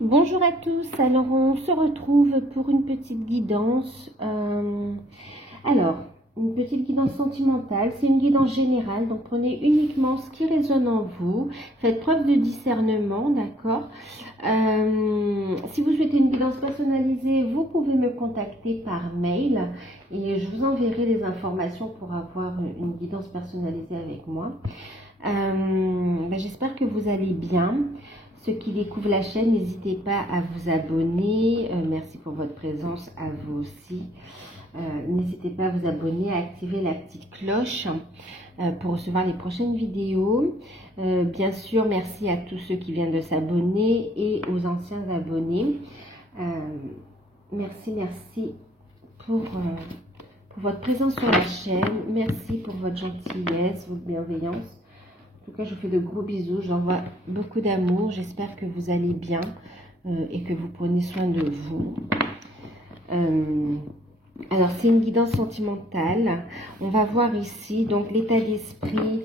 Bonjour à tous, alors on se retrouve pour une petite guidance. Une petite guidance sentimentale, c'est une guidance générale, donc prenez uniquement ce qui résonne en vous, faites preuve de discernement, d'accord. Si vous souhaitez une guidance personnalisée, vous pouvez me contacter par mail et je vous enverrai les informations pour avoir une guidance personnalisée avec moi. J'espère que vous allez bien. Ceux qui découvrent la chaîne, n'hésitez pas à vous abonner. Merci pour votre présence, à vous aussi. N'hésitez pas à vous abonner, à activer la petite cloche pour recevoir les prochaines vidéos. Bien sûr, merci à tous ceux qui viennent de s'abonner et aux anciens abonnés. Merci pour votre présence sur la chaîne. Merci pour votre gentillesse, votre bienveillance. En tout cas, je vous fais de gros bisous, j'envoie beaucoup d'amour, j'espère que vous allez bien et que vous prenez soin de vous. Alors, c'est une guidance sentimentale. On va voir ici donc l'état d'esprit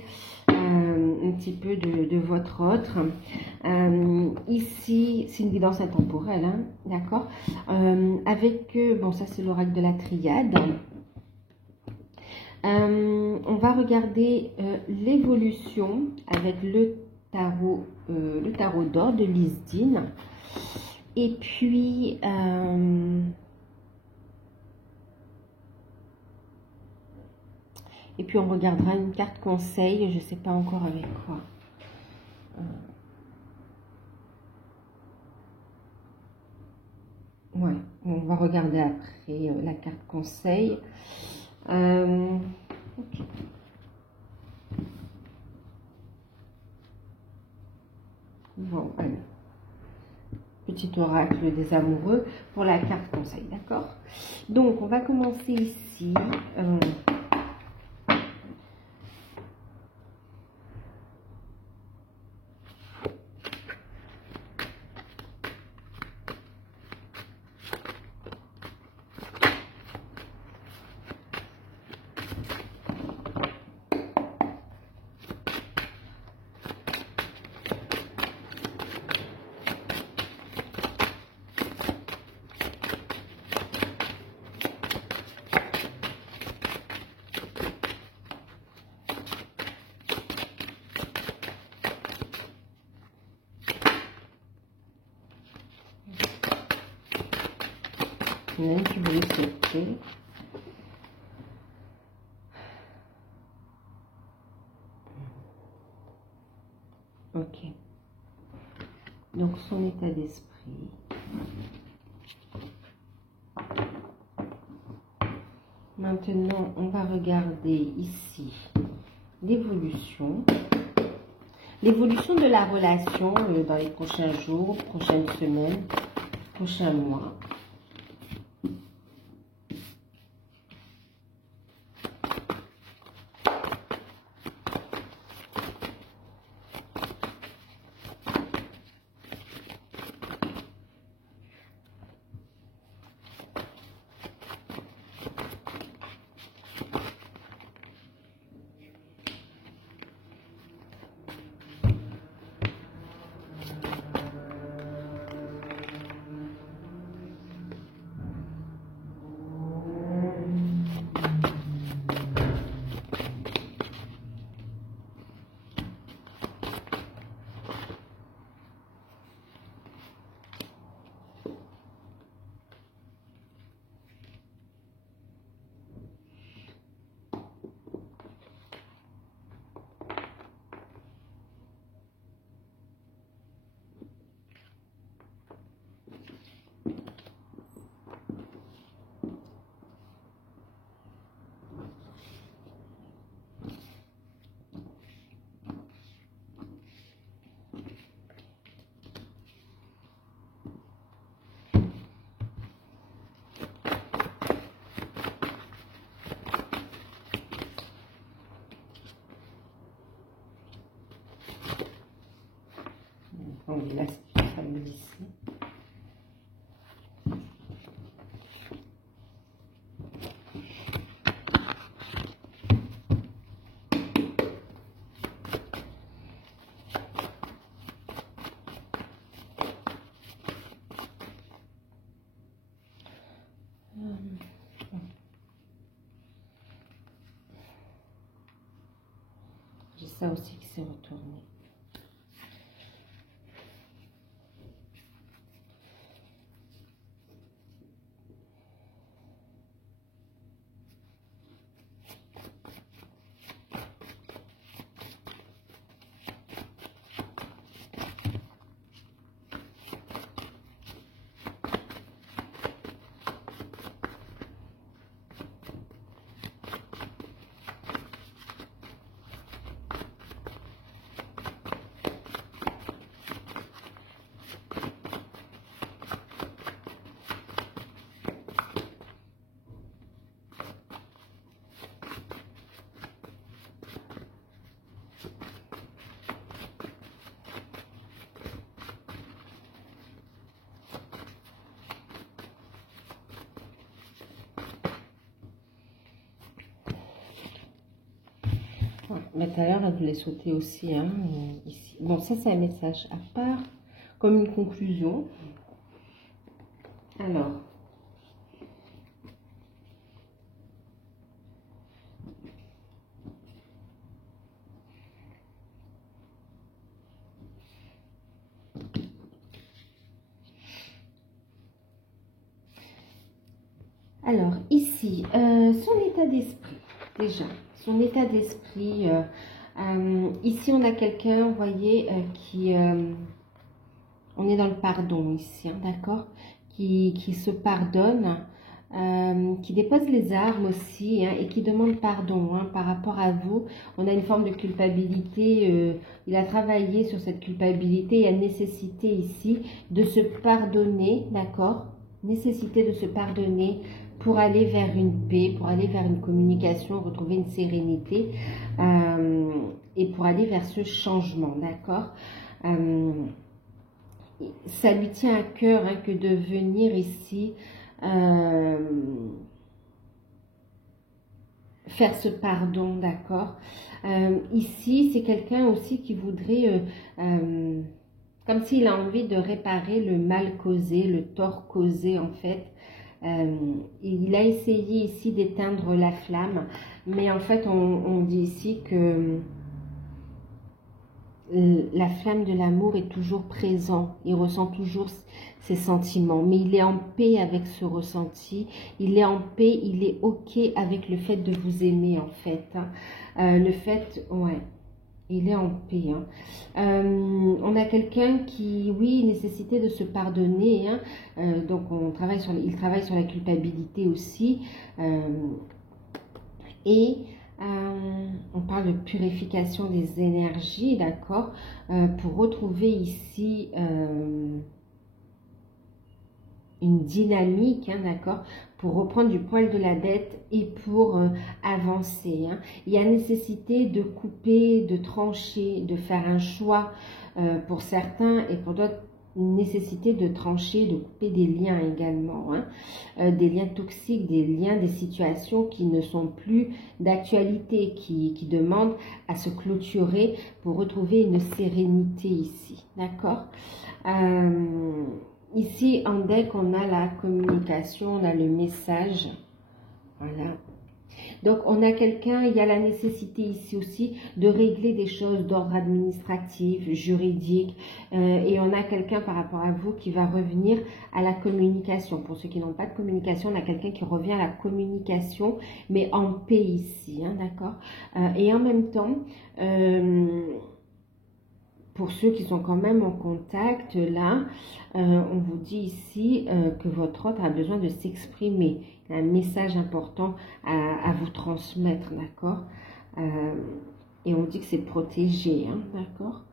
un petit peu de votre autre. Ici, c'est une guidance intemporelle, hein, d'accord, avec, bon, ça c'est l'oracle de la triade. On va regarder l'évolution avec le tarot d'or de Lisdine. Et puis, on regardera une carte conseil, je ne sais pas encore avec quoi. Ouais, on va regarder après la carte conseil. Okay. Bon, allez. Petit oracle des amoureux pour la carte conseil, d'accord? Donc, on va commencer ici. Même qui voulait sauter. Ok. Donc son état d'esprit. Maintenant, on va regarder ici l'évolution. L'évolution de la relation dans les prochains jours, prochaines semaines, prochains mois. On laisse ça ici. ça aussi qui s'est retourné. Mais tout à l'heure, elle voulait sauter aussi, hein, ici. Bon, ça, c'est un message à part, comme une conclusion. Alors. Alors, ici, son état d'esprit, déjà. Son état d'esprit, ici on a quelqu'un, vous voyez, qui, on est dans le pardon ici, hein, d'accord, qui se pardonne, qui dépose les armes aussi, hein, et qui demande pardon, hein, par rapport à vous. On a une forme de culpabilité, il a travaillé sur cette culpabilité, il y a nécessité ici de se pardonner, d'accord, nécessité de se pardonner, pour aller vers une paix, pour aller vers une communication, retrouver une sérénité et pour aller vers ce changement, d'accord. Ça lui tient à cœur, hein, que de venir ici faire ce pardon, d'accord. Ici, c'est quelqu'un aussi qui voudrait, comme s'il a envie de réparer le mal causé, le tort causé en fait. Il a essayé ici d'éteindre la flamme, mais en fait on dit ici que la flamme de l'amour est toujours présente, il ressent toujours ses sentiments, mais il est en paix avec ce ressenti, il est en paix, il est ok avec le fait de vous aimer en fait, hein. Le fait, ouais, il est en paix, hein. On a quelqu'un qui, oui, nécessité de se pardonner, hein. Donc il travaille sur la culpabilité aussi, et on parle de purification des énergies, d'accord, pour retrouver ici une dynamique, hein, d'accord, pour reprendre du poil de la bête et pour avancer, hein. Il y a nécessité de couper, de trancher, de faire un choix pour certains, et pour d'autres, nécessité de trancher, de couper des liens également, hein, des liens toxiques, des liens, des situations qui ne sont plus d'actualité, qui demandent à se clôturer pour retrouver une sérénité ici, d'accord. Ici, en deck, on a la communication, on a le message. Voilà. Donc, on a quelqu'un, il y a la nécessité ici aussi de régler des choses d'ordre administratif, juridique. Et on a quelqu'un par rapport à vous qui va revenir à la communication. Pour ceux qui n'ont pas de communication, on a quelqu'un qui revient à la communication, mais en paix ici, hein, d'accord. Et en même temps... pour ceux qui sont quand même en contact, là, on vous dit ici que votre autre a besoin de s'exprimer. Il y a un message important à vous transmettre, d'accord. Et on dit que c'est protégé, hein, d'accord.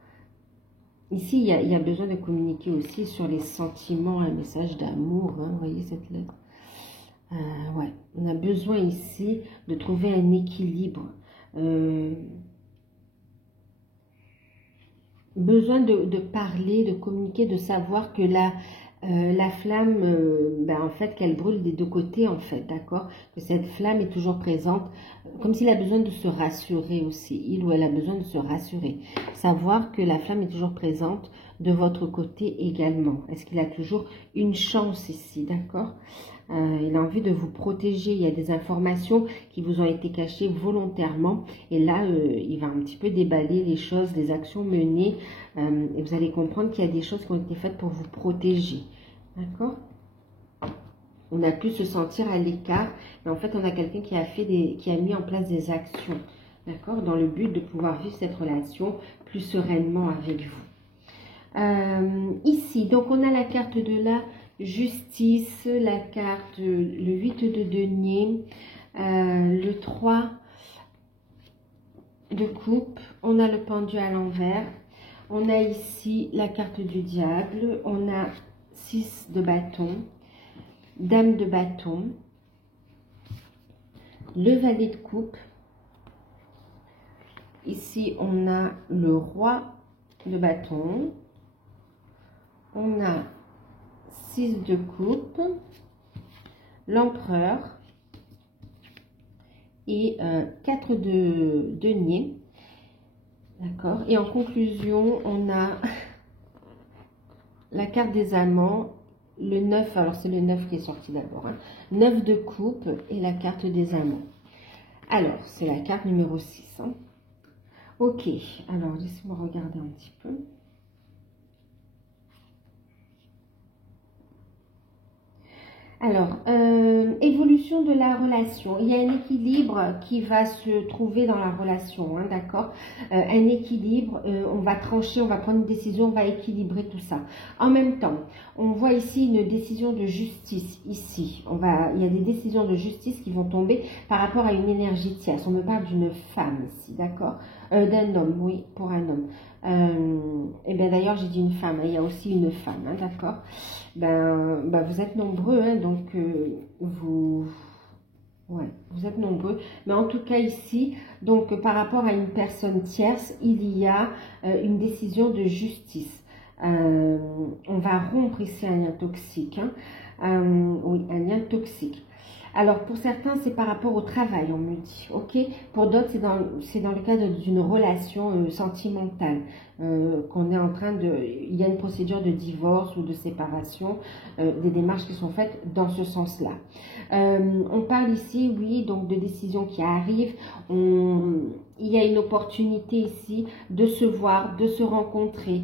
Ici, il y a besoin de communiquer aussi sur les sentiments, un message d'amour, hein, vous voyez cette lettre. Ouais, on a besoin ici de trouver un équilibre. Besoin de parler, de communiquer, de savoir que la flamme, ben en fait, qu'elle brûle des deux côtés, en fait, d'accord? Que cette flamme est toujours présente, comme s'il a besoin de se rassurer aussi, il ou elle a besoin de se rassurer. Savoir que la flamme est toujours présente de votre côté également? Est-ce qu'il a toujours une chance ici, d'accord? Il a envie de vous protéger. Il y a des informations qui vous ont été cachées volontairement. Et là, il va un petit peu déballer les choses, les actions menées. Et vous allez comprendre qu'il y a des choses qui ont été faites pour vous protéger. D'accord? On a pu se sentir à l'écart. Mais en fait, on a quelqu'un qui a mis en place des actions. D'accord? Dans le but de pouvoir vivre cette relation plus sereinement avec vous. Ici, donc on a la carte de la justice, la carte, le 8 de denier, le 3 de coupe, on a le pendu à l'envers, on a ici la carte du diable, on a 6 de bâton, dame de bâton, le valet de coupe, ici on a le roi de bâton, on a 6 de coupe, l'empereur et 4 de denier. D'accord. Et en conclusion, on a la carte des amants, le 9, alors c'est le 9 qui est sorti d'abord, hein, 9 de coupe et la carte des amants. Alors, c'est la carte numéro 6. Hein. Ok, alors laissez-moi regarder un petit peu. Alors, évolution de la relation. Il y a un équilibre qui va se trouver dans la relation, hein, d'accord? Un équilibre, on va trancher, on va prendre une décision, on va équilibrer tout ça. En même temps, on voit ici une décision de justice, ici. Il y a des décisions de justice qui vont tomber par rapport à une énergie tierce. On me parle d'une femme ici, d'accord? D'un homme, oui, pour un homme. Et bien d'ailleurs, j'ai dit une femme, hein, il y a aussi une femme, hein, d'accord? Vous êtes nombreux, hein, donc vous êtes nombreux. Mais en tout cas ici, donc par rapport à une personne tierce, il y a une décision de justice. On va rompre ici un lien toxique. Hein. Oui, un lien toxique. Alors, pour certains, c'est par rapport au travail, on me dit, ok? Pour d'autres, c'est dans le cadre d'une relation sentimentale, qu'on est en train de... Il y a une procédure de divorce ou de séparation, des démarches qui sont faites dans ce sens-là. On parle ici, oui, donc de décisions qui arrivent. Il y a une opportunité ici de se voir, de se rencontrer.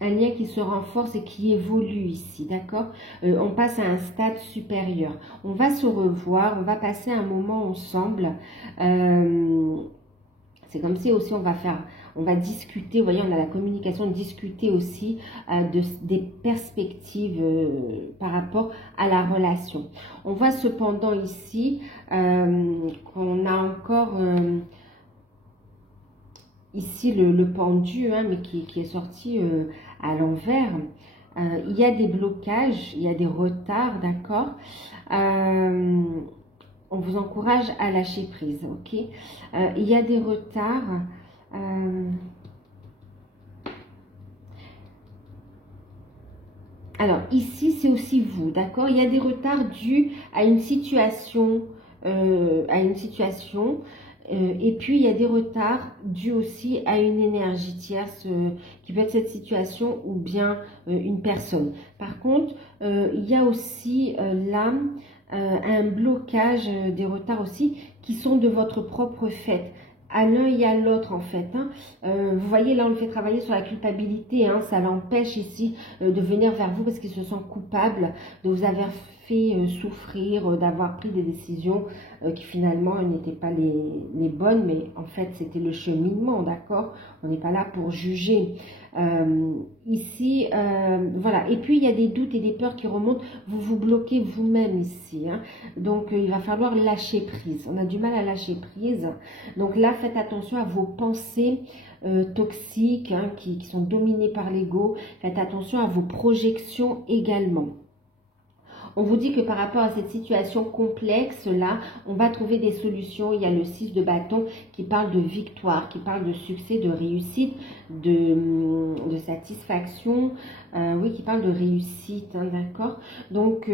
Un lien qui se renforce et qui évolue ici, d'accord? On passe à un stade supérieur. On va se revoir, on va passer un moment ensemble. C'est comme si aussi on va discuter, vous voyez, on a la communication, discuter aussi des perspectives par rapport à la relation. On voit cependant ici qu'on a encore... ici le pendu, hein, mais qui est sorti à l'envers. Il y a des blocages, il y a des retards, d'accord. On vous encourage à lâcher prise, ok. Il y a des retards. Alors ici, c'est aussi vous, d'accord. Il y a des retards dus à une situation, et puis, il y a des retards dus aussi à une énergie tierce qui peut être cette situation ou bien une personne. Par contre, il y a aussi là un blocage, des retards aussi qui sont de votre propre fait. À l'un et à l'autre en fait. Hein. Vous voyez là on le fait travailler sur la culpabilité, hein. Ça l'empêche ici de venir vers vous parce qu'il se sent coupable de vous avoir fait souffrir, d'avoir pris des décisions qui finalement n'étaient pas les bonnes, mais en fait c'était le cheminement, d'accord? On n'est pas là pour juger. Ici, voilà. Et puis il y a des doutes et des peurs qui remontent, vous vous bloquez vous-même ici. Hein. Donc il va falloir lâcher prise. On a du mal à lâcher prise. Donc là, faites attention à vos pensées toxiques hein, qui sont dominées par l'ego. Faites attention à vos projections également. On vous dit que par rapport à cette situation complexe là, on va trouver des solutions. Il y a le 6 de bâton qui parle de victoire, qui parle de succès, de réussite, de satisfaction. Oui, qui parle de réussite, hein, d'accord. Donc...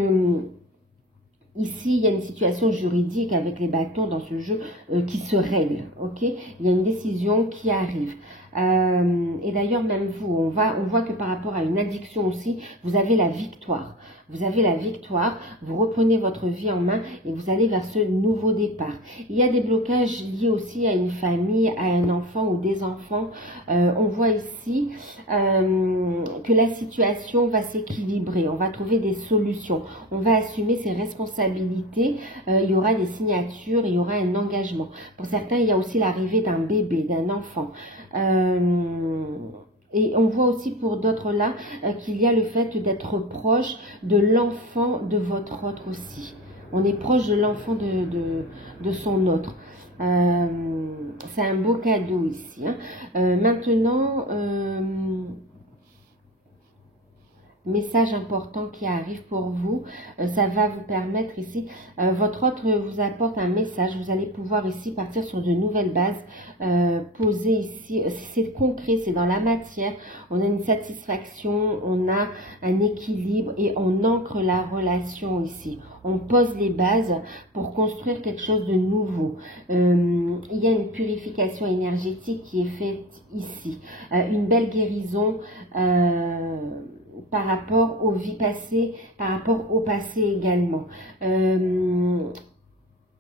ici, il y a une situation juridique avec les bâtons dans ce jeu qui se règle, ok? Il y a une décision qui arrive. Et d'ailleurs, même vous, on voit que par rapport à une addiction aussi, vous avez la victoire. Vous avez la victoire, vous reprenez votre vie en main et vous allez vers ce nouveau départ. Il y a des blocages liés aussi à une famille, à un enfant ou des enfants. On voit ici que la situation va s'équilibrer. On va trouver des solutions. On va assumer ses responsabilités. Il y aura des signatures, il y aura un engagement. Pour certains, il y a aussi l'arrivée d'un bébé, d'un enfant. Et on voit aussi pour d'autres là qu'il y a le fait d'être proche de l'enfant de votre autre aussi. On est proche de l'enfant de son autre. C'est un beau cadeau ici. Hein. Maintenant, message important qui arrive pour vous, ça va vous permettre ici, votre autre vous apporte un message, vous allez pouvoir ici partir sur de nouvelles bases, poser ici, c'est concret, c'est dans la matière, on a une satisfaction, on a un équilibre et on ancre la relation ici. On pose les bases pour construire quelque chose de nouveau. Il y a une purification énergétique qui est faite ici, une belle guérison, par rapport aux vies passées, par rapport au passé également.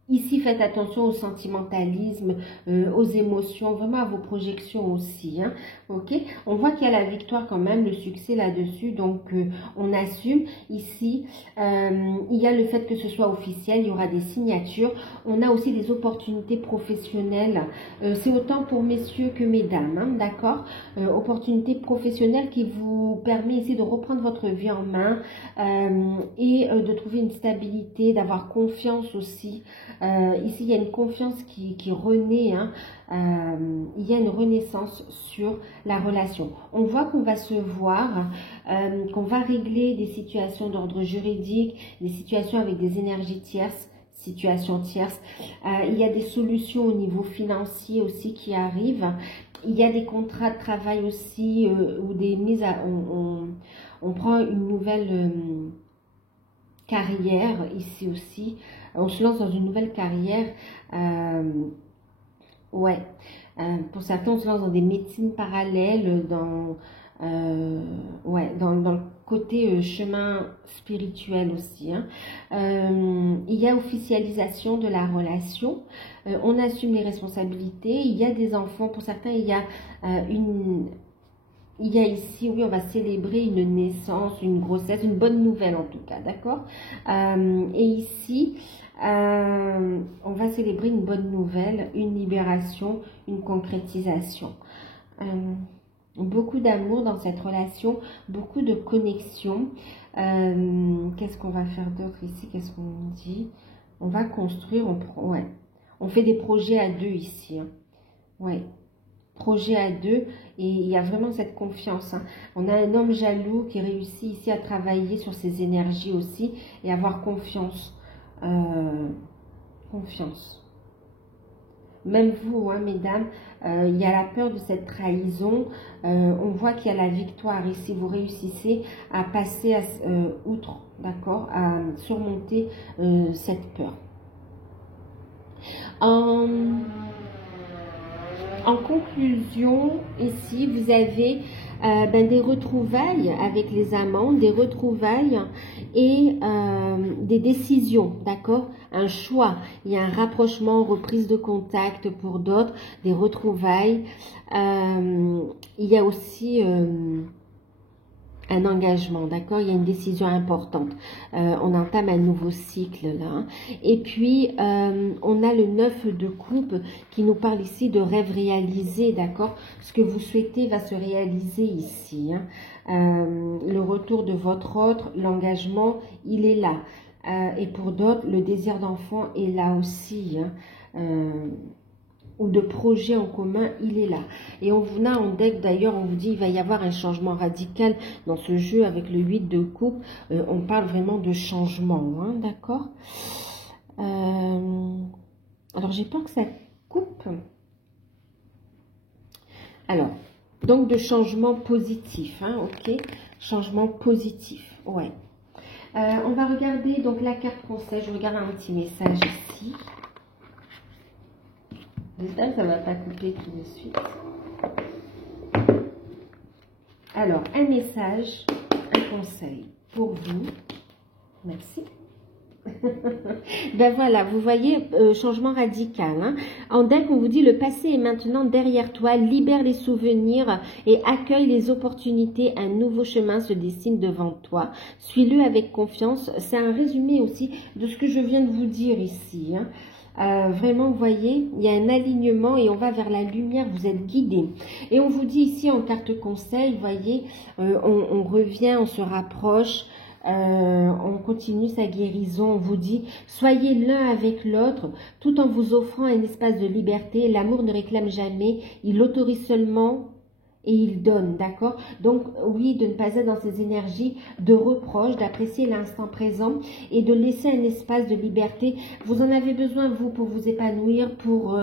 Ici, faites attention au sentimentalisme, aux émotions, vraiment à vos projections aussi. Hein, ok, on voit qu'il y a la victoire quand même, le succès là-dessus, donc on assume. Ici, il y a le fait que ce soit officiel, il y aura des signatures. On a aussi des opportunités professionnelles. C'est autant pour messieurs que mesdames, hein, d'accord. Opportunités professionnelles qui vous permet ici de reprendre votre vie en main et de trouver une stabilité, d'avoir confiance aussi. Ici, il y a une confiance qui renaît, hein. Il y a une renaissance sur la relation. On voit qu'on va se voir, qu'on va régler des situations d'ordre juridique, des situations avec des énergies tierces, situations tierces. Il y a des solutions au niveau financier aussi qui arrivent. Il y a des contrats de travail aussi, ou des mises à... On prend une nouvelle... carrière ici aussi, on se lance dans une nouvelle carrière, ouais, pour certains on se lance dans des médecines parallèles, ouais, dans le côté chemin spirituel aussi, hein. Il y a officialisation de la relation, on assume les responsabilités, il y a des enfants, pour certains il y a il y a ici, oui, on va célébrer une naissance, une grossesse, une bonne nouvelle en tout cas, d'accord. Et ici, on va célébrer une bonne nouvelle, une libération, une concrétisation. Beaucoup d'amour dans cette relation, beaucoup de connexion. Qu'est-ce qu'on va faire d'autre ici? Qu'est-ce qu'on dit? On va construire, ouais. On fait des projets à deux ici, hein. Ouais. Projet à deux et il y a vraiment cette confiance, hein. On a un homme jaloux qui réussit ici à travailler sur ses énergies aussi et avoir confiance, confiance. Même vous, hein, mesdames, il y a la peur de cette trahison. On voit qu'il y a la victoire ici. Vous réussissez à passer outre, d'accord, à surmonter cette peur. En conclusion, ici, vous avez des retrouvailles avec les amants, des retrouvailles et des décisions, d'accord? Un choix, il y a un rapprochement, reprise de contact pour d'autres, des retrouvailles. Il y a aussi... un engagement, d'accord? Il y a une décision importante. On entame un nouveau cycle là. Hein. Et puis, on a le 9 de coupe qui nous parle ici de rêve réalisé, d'accord? Ce que vous souhaitez va se réaliser ici. Hein. Le retour de votre autre, l'engagement, il est là. Et pour d'autres, le désir d'enfant est là aussi. Hein. Ou de projet en commun, il est là. Et on vous a en deck, d'ailleurs, on vous dit il va y avoir un changement radical dans ce jeu avec le 8 de coupe. On parle vraiment de changement, hein, d'accord. Alors, j'ai peur que ça coupe. Alors, donc de changement positif, hein, ok. Changement positif, ouais. On va regarder donc la carte conseil. Je regarde un petit message ici. J'espère que ça ne va pas couper tout de suite. Alors, un message, un conseil pour vous. Merci. Ben voilà, vous voyez, changement radical. Hein. En deck, on vous dit le passé est maintenant derrière toi, libère les souvenirs et accueille les opportunités. Un nouveau chemin se dessine devant toi. Suis-le avec confiance. C'est un résumé aussi de ce que je viens de vous dire ici. Hein. Vraiment, vous voyez, il y a un alignement et on va vers la lumière, vous êtes guidé. Et on vous dit ici en carte conseil, vous voyez, on revient, on se rapproche. On continue sa guérison, on vous dit, soyez l'un avec l'autre, tout en vous offrant un espace de liberté. L'amour ne réclame jamais, il autorise seulement et il donne, d'accord? Donc, oui, de ne pas être dans ces énergies de reproche, d'apprécier l'instant présent et de laisser un espace de liberté. Vous en avez besoin, vous, pour vous épanouir, pour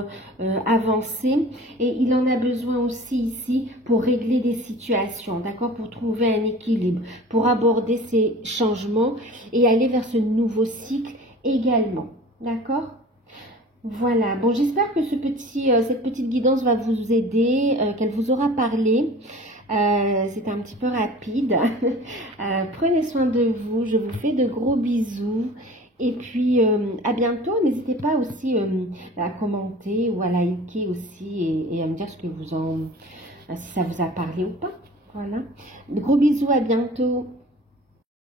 avancer. Et il en a besoin aussi ici pour régler des situations, d'accord? Pour trouver un équilibre, pour aborder ces changements et aller vers ce nouveau cycle également, d'accord? Voilà, bon, j'espère que cette petite guidance va vous aider, qu'elle vous aura parlé. C'était un petit peu rapide. Prenez soin de vous, je vous fais de gros bisous. Et puis, à bientôt. N'hésitez pas aussi à commenter ou à liker aussi et à me dire ce que si ça vous a parlé ou pas. Voilà, de gros bisous, à bientôt.